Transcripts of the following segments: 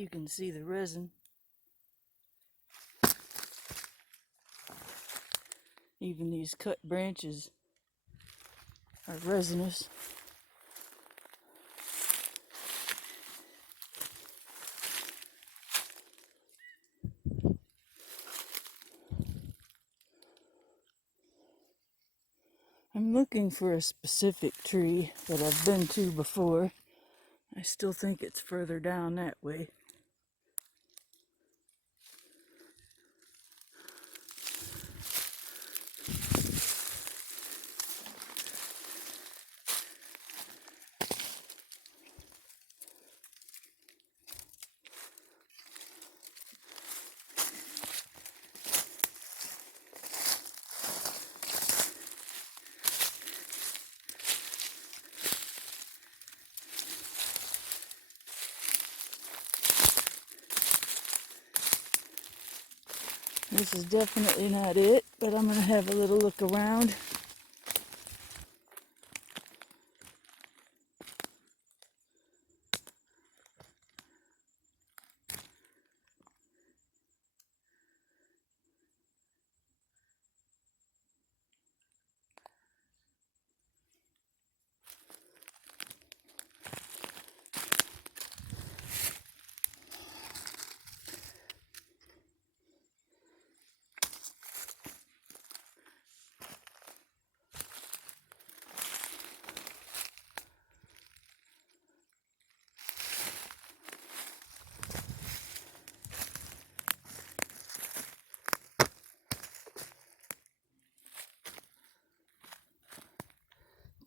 You can see the resin. Even these cut branches are resinous. I'm looking for a specific tree that I've been to before. I still think it's further down that way. This is definitely not it, but I'm going to have a little look around.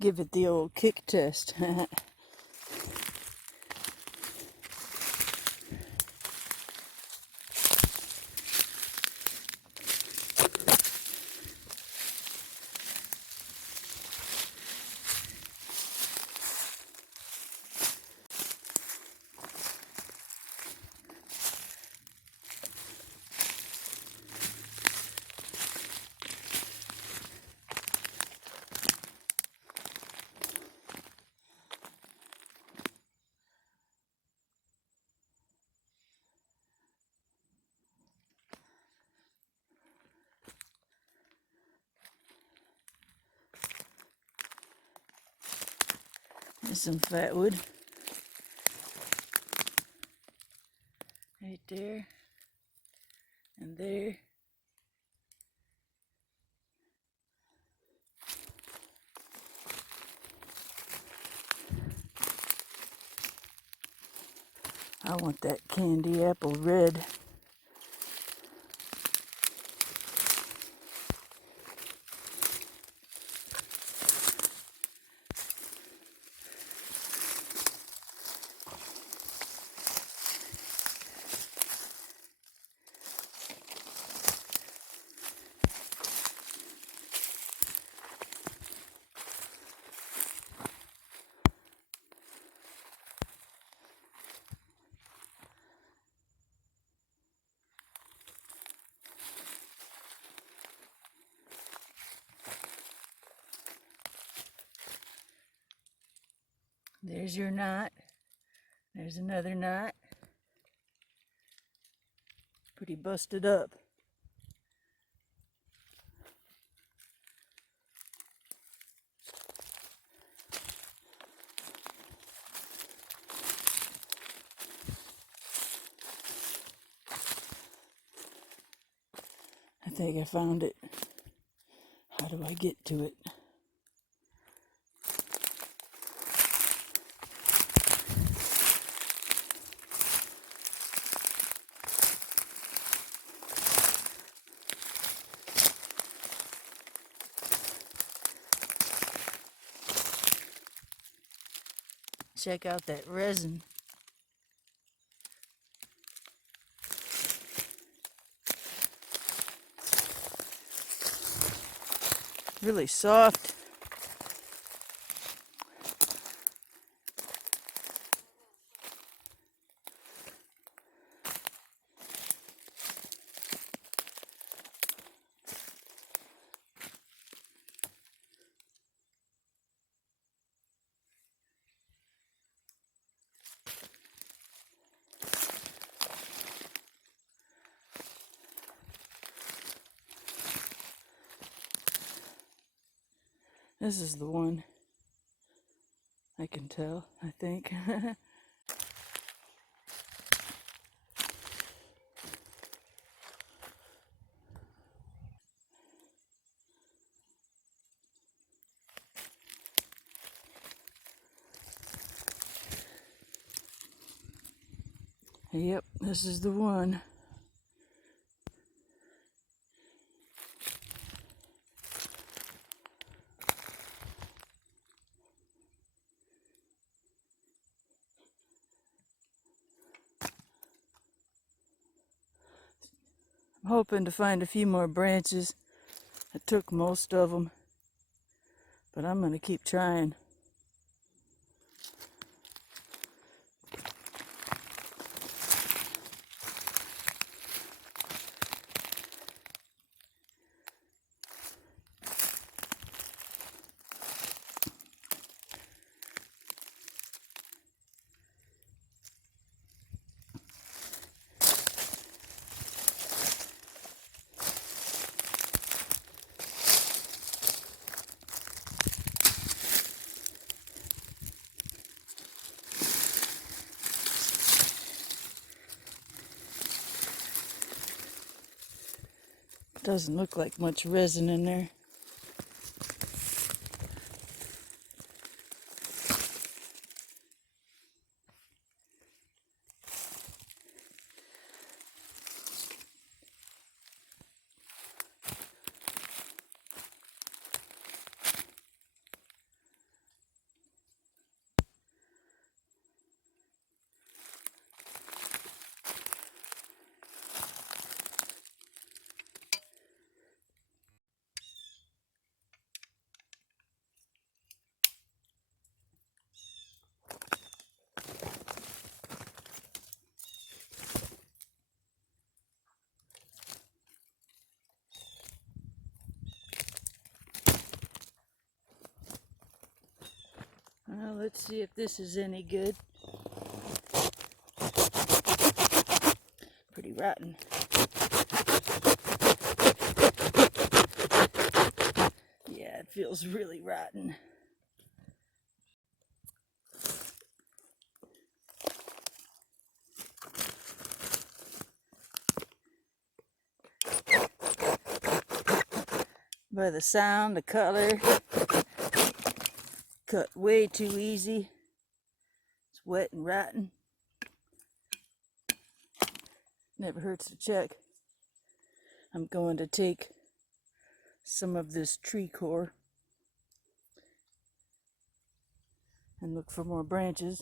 Give it the old kick test. There's some fatwood right there and there. I want that candy apple red. There's your knot. There's another knot. Pretty busted up. I think I found it. How do I get to it? Check out that resin. Really soft. This is the one. I can tell, I think. Yep, this is the one. I'm hoping to find a few more branches. I took most of them, but I'm going to keep trying. Doesn't look like much resin in there. Well, let's see if this is any good. Pretty rotten. Yeah, it feels really rotten. By the sound, the color, cut way too easy. It's wet and rotten. Never hurts to check. I'm going to take some of this tree core and look for more branches.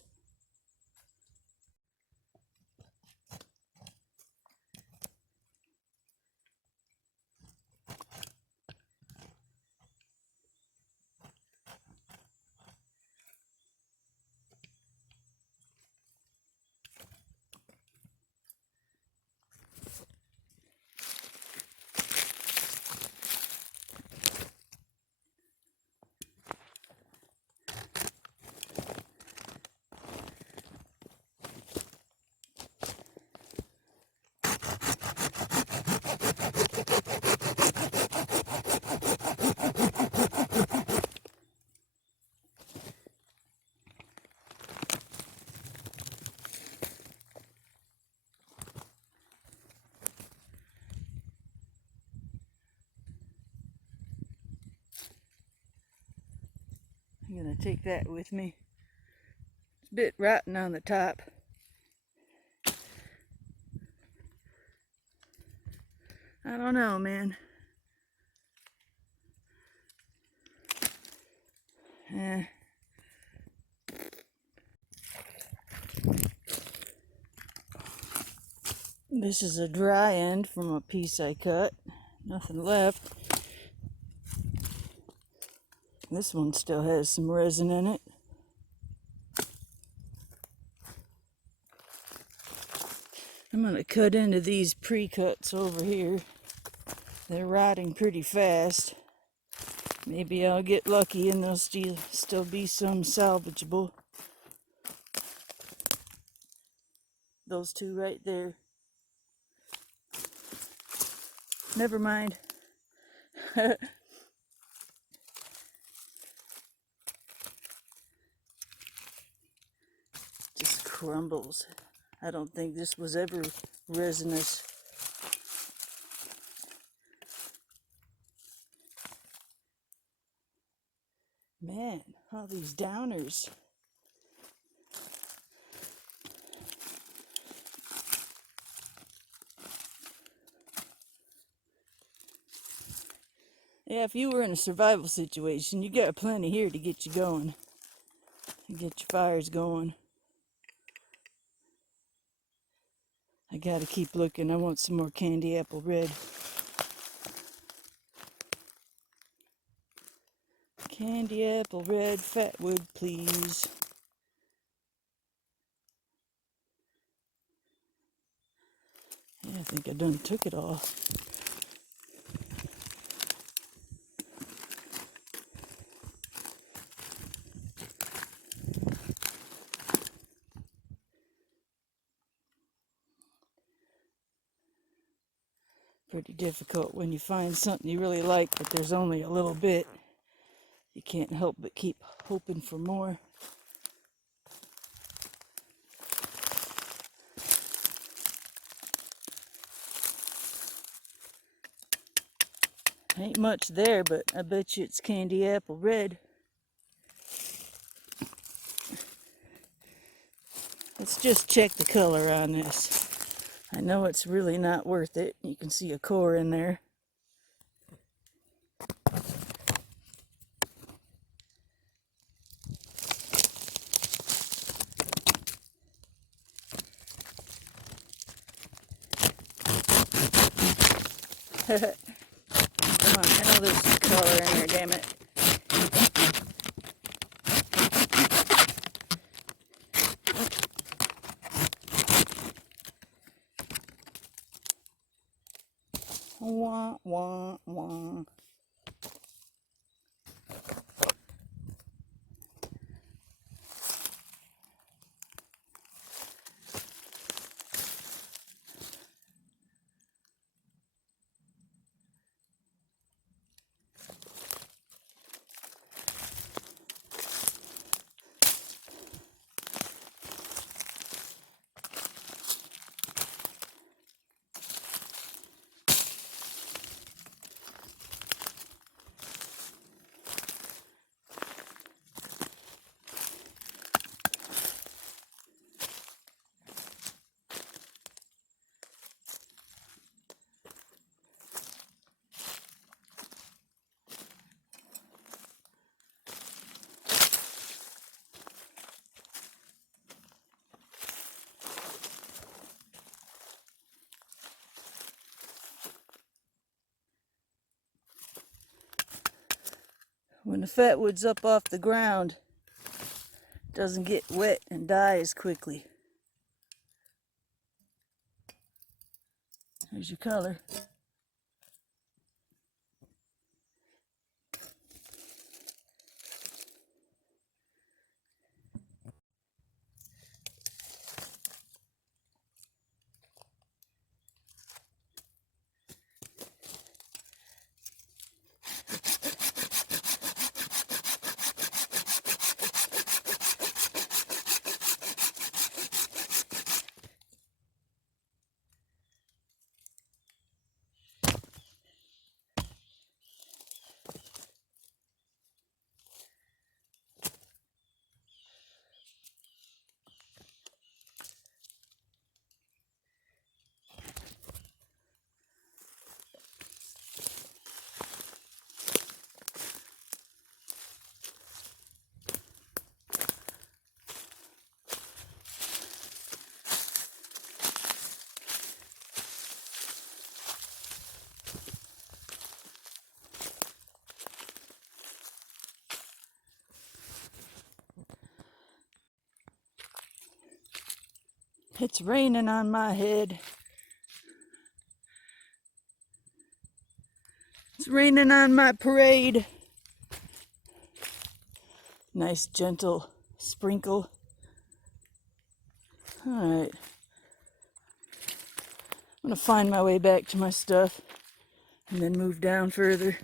I'm gonna take that with me. It's a bit rotten on the top. I don't know, man. This is a dry end from a piece I cut. Nothing left. This one still has some resin in it. I'm going to cut into these pre-cuts over here. They're rotting pretty fast. Maybe I'll get lucky and there'll still be some salvageable. Those two right there. Never mind. crumbles. I don't think this was ever resinous. Man, all these downers. Yeah, if you were in a survival situation, you got plenty here to get you going. Get your fires going. I gotta keep looking. I want some more candy apple red. Candy apple red Fatwood, please. Yeah, I think I done took it all. Pretty difficult when you find something you really like, but there's only a little bit. You can't help but keep hoping for more. Ain't much there, but I bet you it's candy apple red. Let's just check the color on this. I know it's really not worth it. You can see a core in there. Come on, I know there's some color in there, damn it. Wah, wah, wah. When the fatwood's up off the ground, it doesn't get wet and die as quickly. There's your color. It's raining on my head. It's raining on my parade. Nice gentle sprinkle. Alright. I'm gonna find my way back to my stuff and then move down further.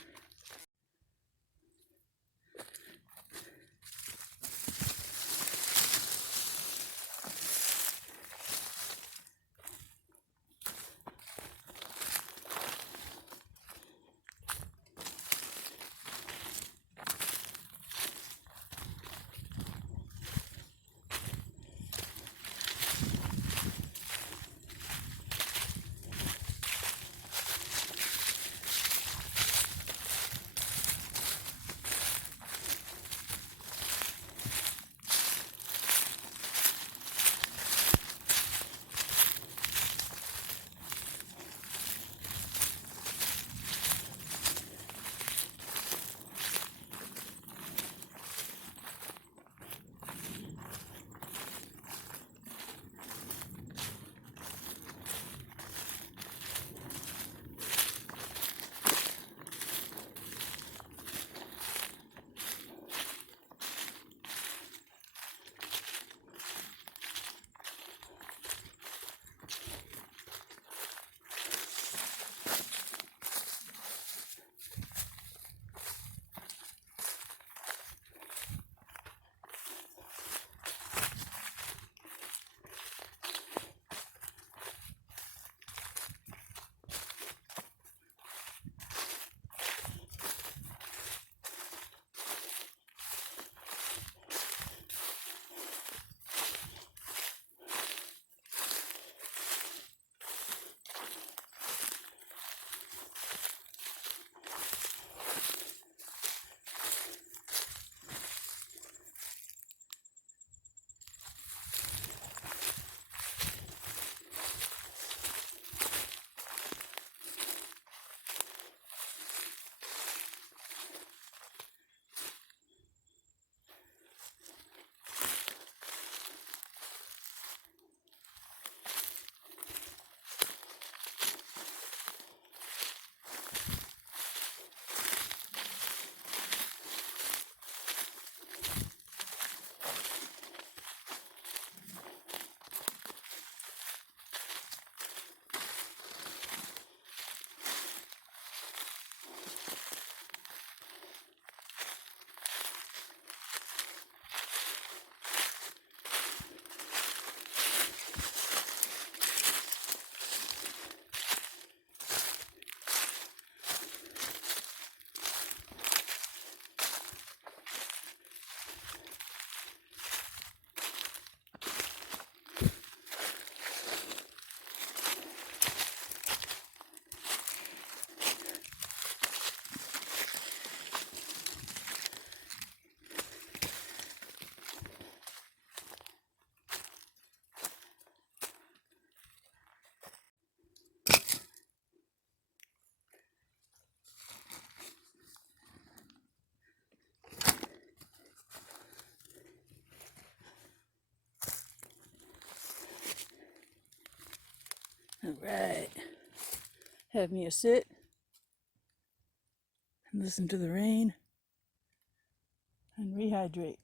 All right. Have me a sit and listen to the rain and rehydrate.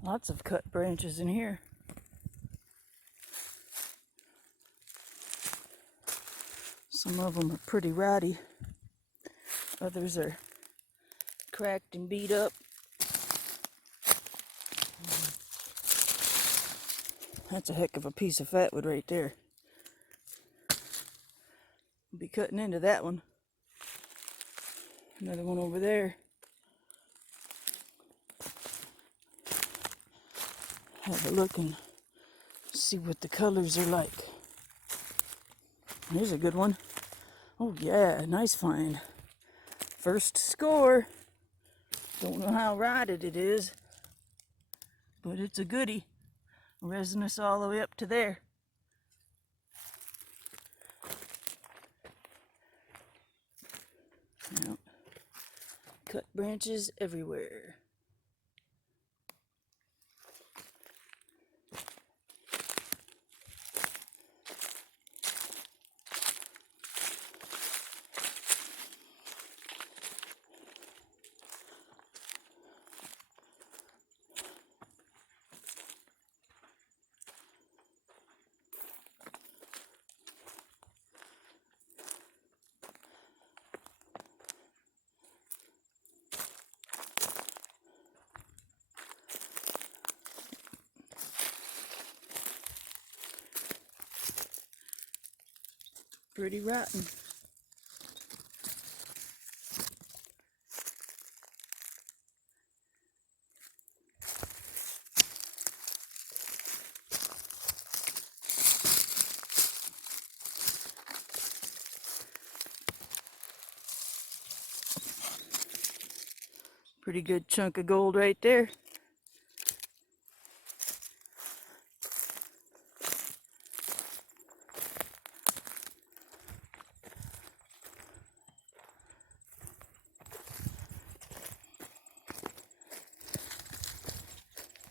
Lots of cut branches in here. Some of them are pretty rotty. Others are cracked and beat up. That's a heck of a piece of fatwood right there. We'll be cutting into that one. Another one over there. Have a look and see what the colors are like. Here's a good one. Oh yeah, nice find. First score. Don't know how rotted it is, but it's a goodie. Resinous all the way up to there. Yep. Cut branches everywhere. Pretty rotten. Pretty good chunk of gold right there.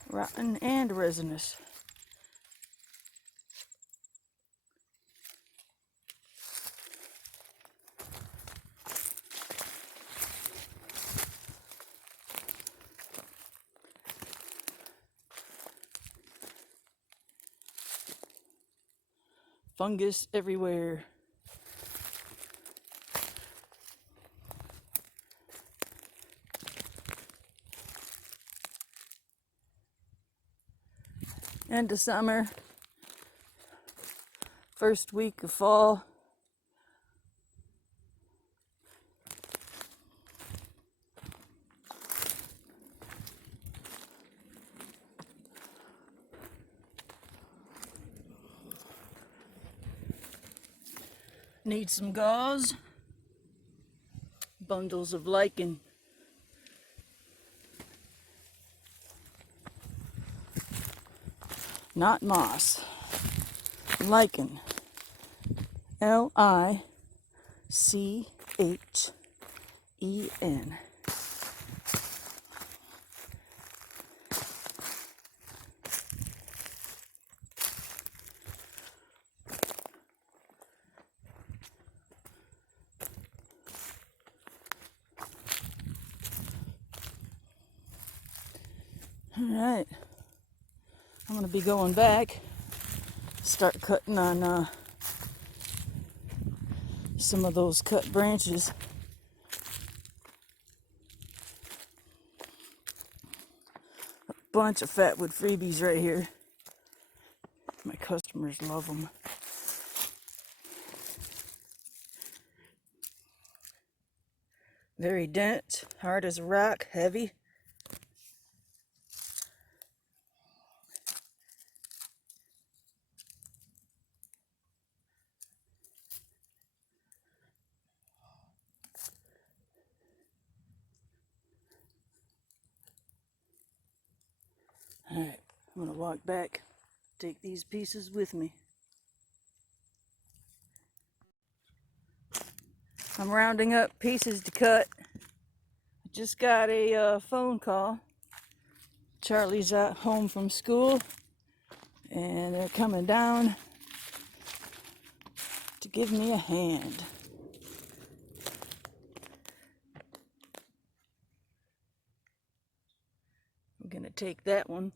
Rotten and resinous. Fungus everywhere. End of summer, first week of fall. Need some gauze, bundles of lichen. Not moss, lichen. Lichen. All right, I'm gonna be going back, start cutting on some of those cut branches. A bunch of Fatwood freebies right here. My customers love them. Very dense, hard as a rock, heavy. All right, I'm gonna walk back, take these pieces with me. I'm rounding up pieces to cut. I just got a phone call. Charlie's at home from school and they're coming down to give me a hand. I'm gonna take that one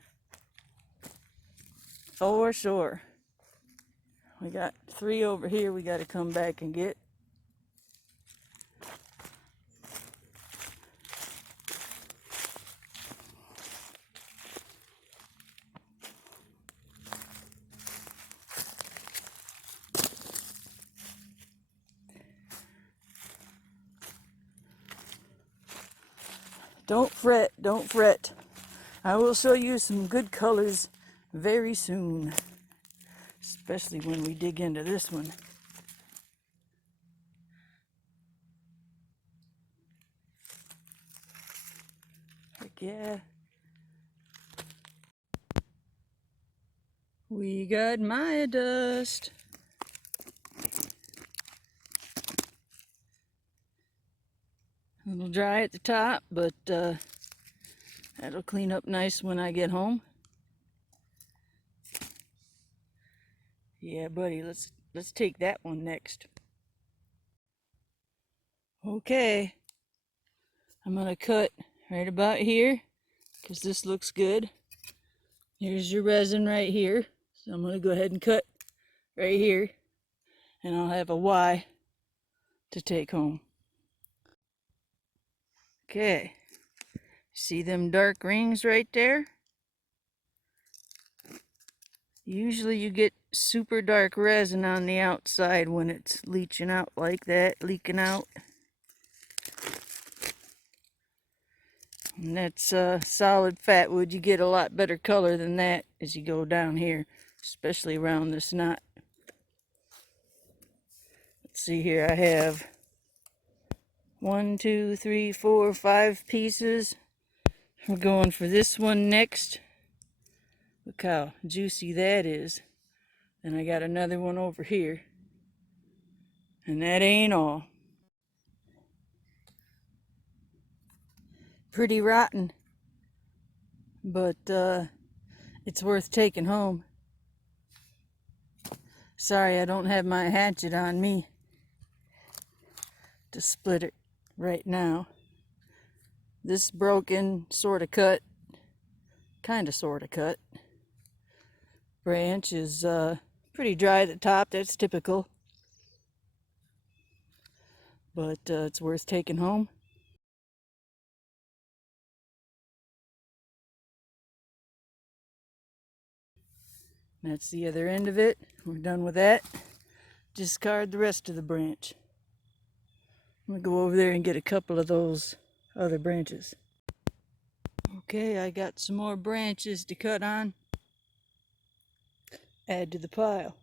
for sure. We got 3 over here we gotta come back and get. Don't fret, don't fret. I will show you some good colors very soon, especially when we dig into this one. Heck yeah. We got Maya dust. A little dry at the top, but that'll clean up nice when I get home. Yeah, buddy, let's take that one next. Okay, I'm gonna cut right about here because this looks good. Here's your resin right here, so I'm gonna go ahead and cut right here, and I'll have a Y to take home. Okay, see them dark rings right there? Usually you get super dark resin on the outside when it's leaching out like that, leaking out. And that's solid Fatwood. You get a lot better color than that as you go down here, especially around this knot. Let's see here, I have 1, 2, 3, 4, 5 pieces. We're going for this one next. Look how juicy that is. And I got another one over here. And that ain't all. Pretty rotten, but it's worth taking home. Sorry, I don't have my hatchet on me to split it right now. This broken, sort of cut, kind of sort of cut branch is pretty dry at the top. That's typical, but it's worth taking home. That's the other end of it. We're done with that. Discard the rest of the branch. I'm gonna go over there and get a couple of those other branches. Okay, I got some more branches to cut on. Add to the pile.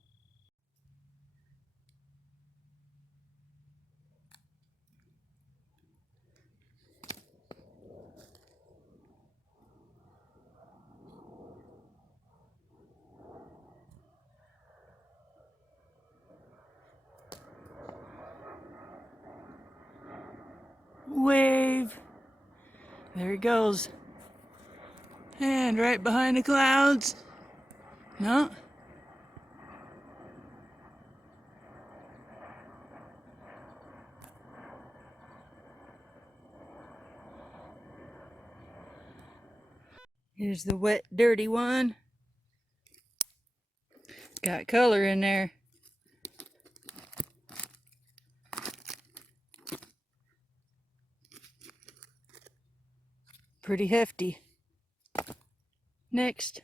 Wave. There he goes. And right behind the clouds. No. Here's the wet, dirty one. Got color in there. Pretty hefty. Next.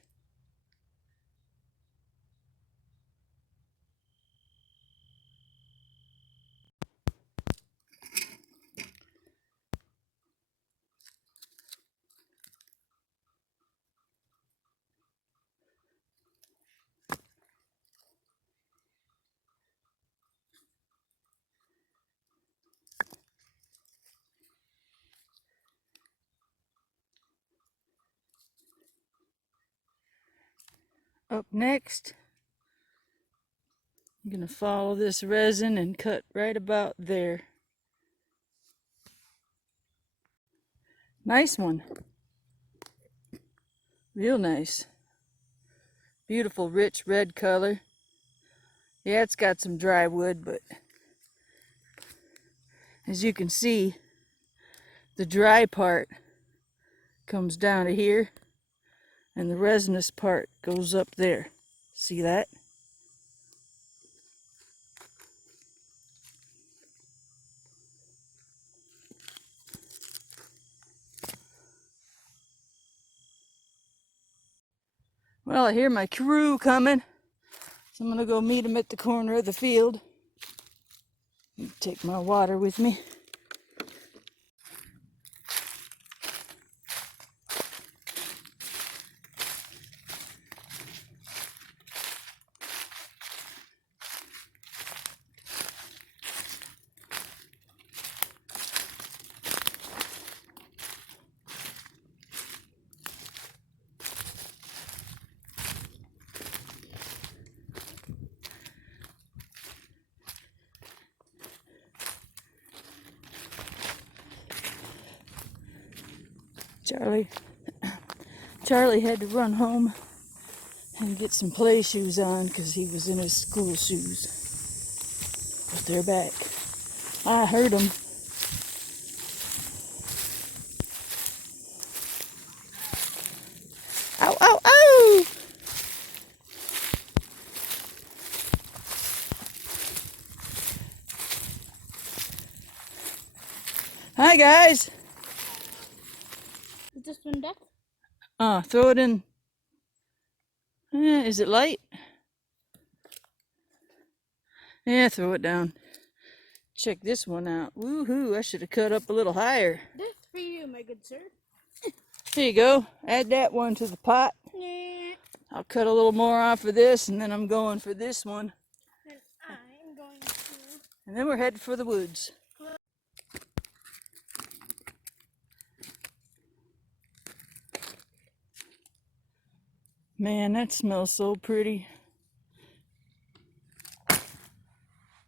Up next, I'm going to follow this resin and cut right about there. Nice one. Real nice. Beautiful, rich red color. Yeah, it's got some dry wood, but as you can see, the dry part comes down to here, and the resinous part goes up there. See that? Well, I hear my crew coming, so I'm gonna go meet them at the corner of the field. Take my water with me. Charlie had to run home and get some play shoes on because he was in his school shoes. But they're back. I heard them. Ow, ow, ow! Hi, guys. Is this one dead? Throw it in. Is it light? Yeah, throw it down. Check this one out. Woohoo, I should have cut up a little higher. This for you, my good sir. Here you go. Add that one to the pot. Yeah. I'll cut a little more off of this, and then I'm going for this one. And I'm going to... And then we're headed for the woods. Man, that smells so pretty.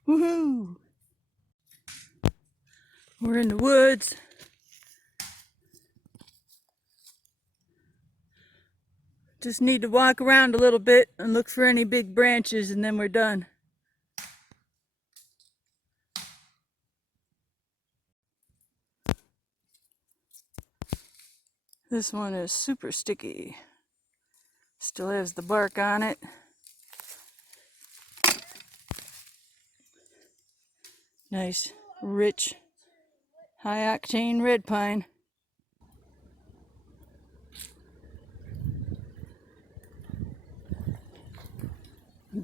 Woohoo! We're in the woods. Just need to walk around a little bit and look for any big branches, and then we're done. This one is super sticky. Still has the bark on it. Nice, rich, high-octane red pine.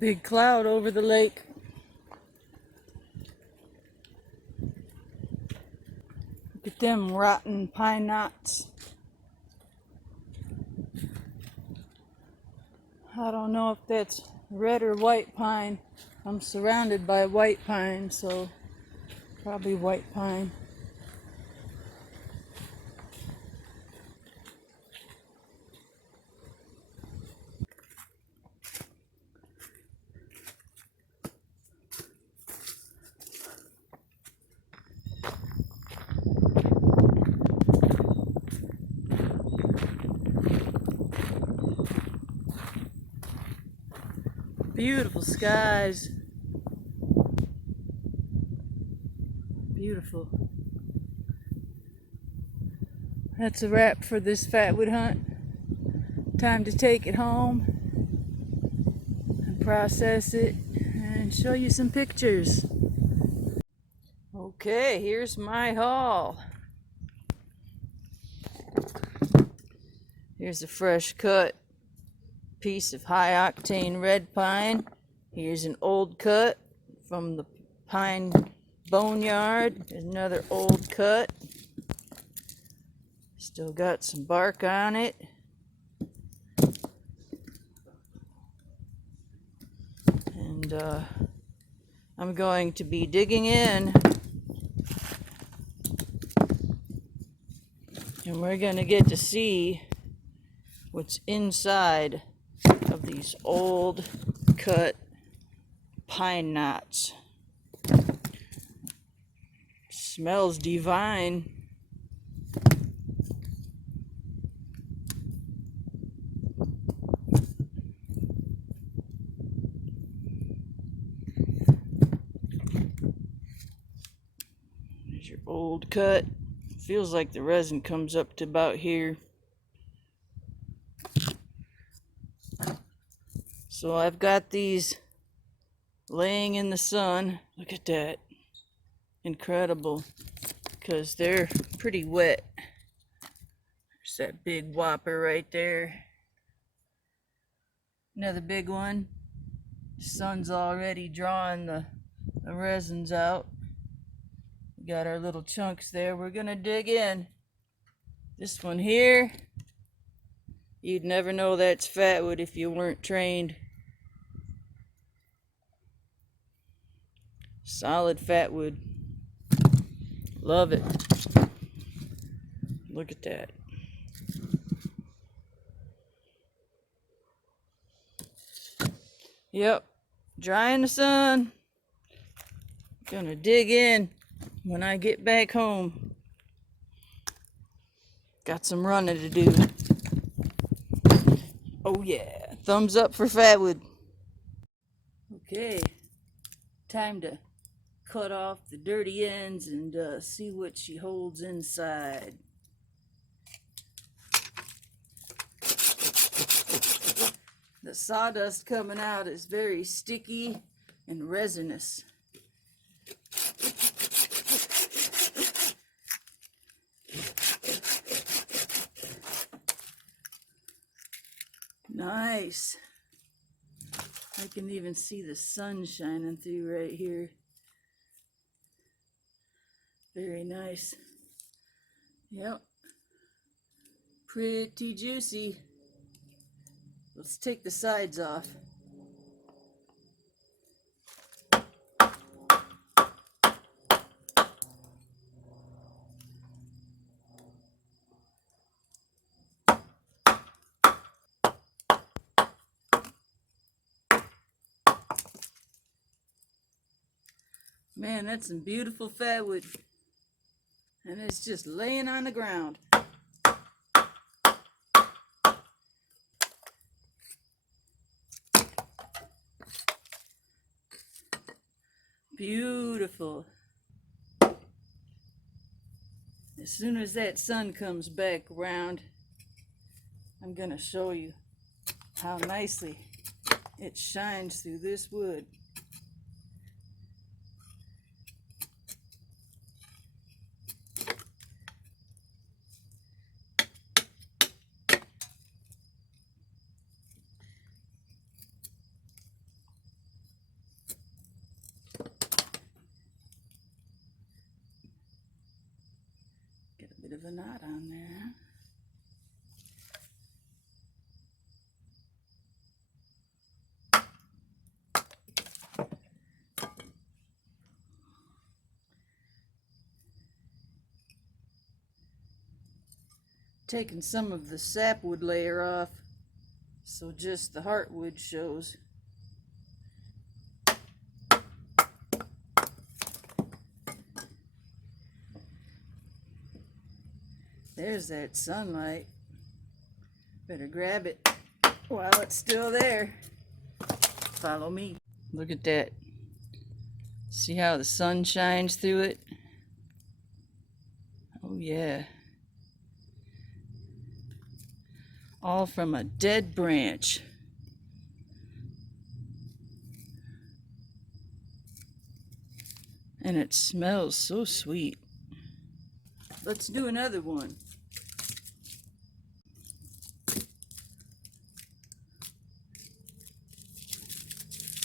big cloud over the lake. Look at them rotten pine knots. I don't know if that's red or white pine. I'm surrounded by white pine, so probably white pine. Beautiful skies. Beautiful. That's a wrap for this Fatwood hunt. Time to take it home and process it and show you some pictures. Okay, here's my haul. Here's a fresh cut piece of high octane red pine. Here's an old cut from the pine boneyard. There's another old cut. Still got some bark on it. And I'm going to be digging in. And we're going to get to see what's inside of these old cut pine knots. Smells divine. There's your old cut. Feels like the resin comes up to about here. So I've got these laying in the sun. Look at that. Incredible. Because they're pretty wet. There's that big whopper right there. Another big one. The sun's already drawing the resins out. We got our little chunks there. We're gonna dig in. This one here, you'd never know that's Fatwood if you weren't trained. Solid Fatwood. Love it. Look at that. Yep, dry in the sun. Gonna dig in when I get back home. Got some running to do. Oh yeah, thumbs up for Fatwood. Okay, time to cut off the dirty ends and see what she holds inside. The sawdust coming out is very sticky and resinous. Nice. I can even see the sun shining through right here. Very nice. Yep. Pretty juicy. Let's take the sides off. Man, that's some beautiful Fatwood. And it's just laying on the ground. Beautiful. As soon as that sun comes back around, I'm gonna show you how nicely it shines through this wood. bit of a knot on there, huh? Taking some of the sapwood layer off, so just the heartwood shows. There's that sunlight. Better grab it while it's still there. Follow me. Look at that. See how the sun shines through it? Oh yeah. All from a dead branch. And it smells so sweet. Let's do another one.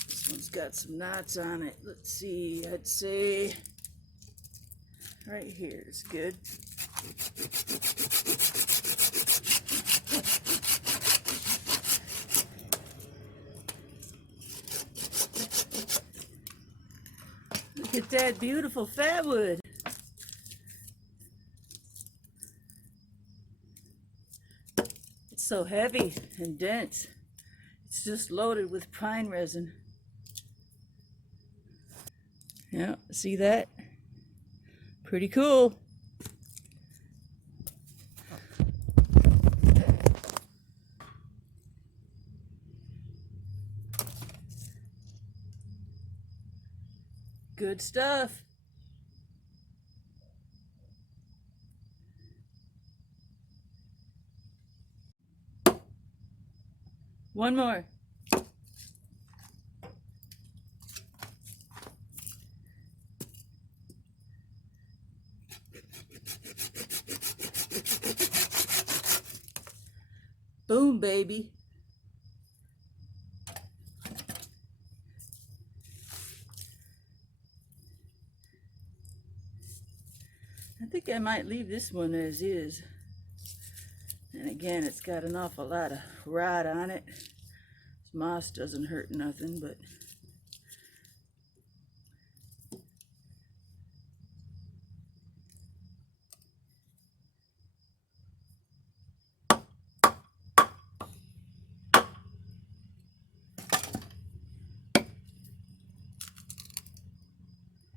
This one's got some knots on it. Let's see, I'd say right here is good. Look at that beautiful fatwood. It's so heavy and dense. It's just loaded with pine resin. Yeah, see that? Pretty cool. Good stuff. One more. Boom, baby. I think I might leave this one as is. And again, it's got an awful lot of rot on it. This moss doesn't hurt nothing, but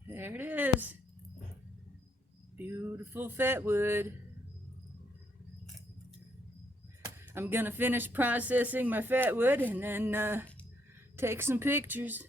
there it is. Beautiful fatwood. I'm gonna finish processing my fatwood and then take some pictures.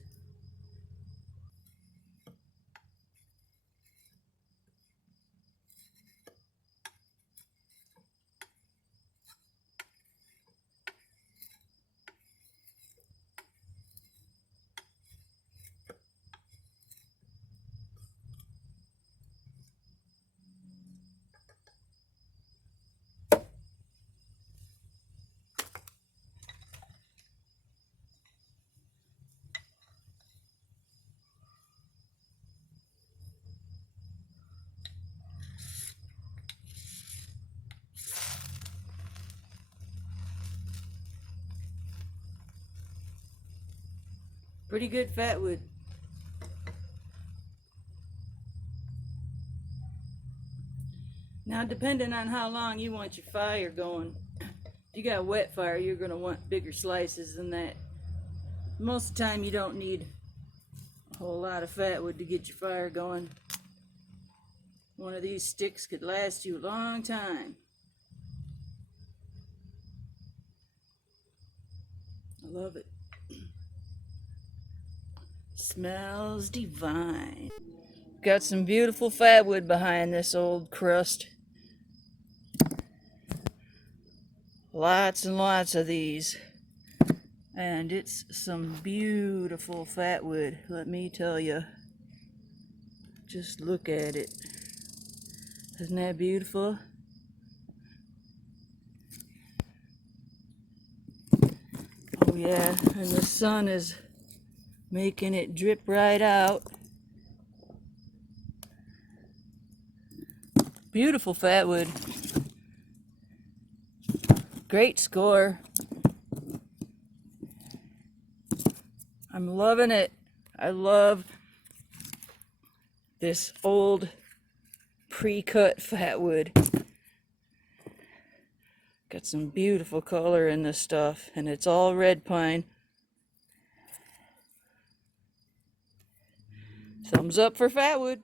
Pretty good fatwood. Now, depending on how long you want your fire going, if you got a wet fire, you're going to want bigger slices than that. Most of the time, you don't need a whole lot of fatwood to get your fire going. One of these sticks could last you a long time. I love it. Smells divine. Got some beautiful fatwood behind this old crust. Lots and lots of these. And it's some beautiful fatwood, let me tell you. Just look at it. Isn't that beautiful? Oh yeah, and the sun is making it drip right out. Beautiful Fatwood. Great score. I'm loving it. I love this old pre-cut Fatwood. Got some beautiful color in this stuff, and it's all red pine. Thumbs up for Fatwood.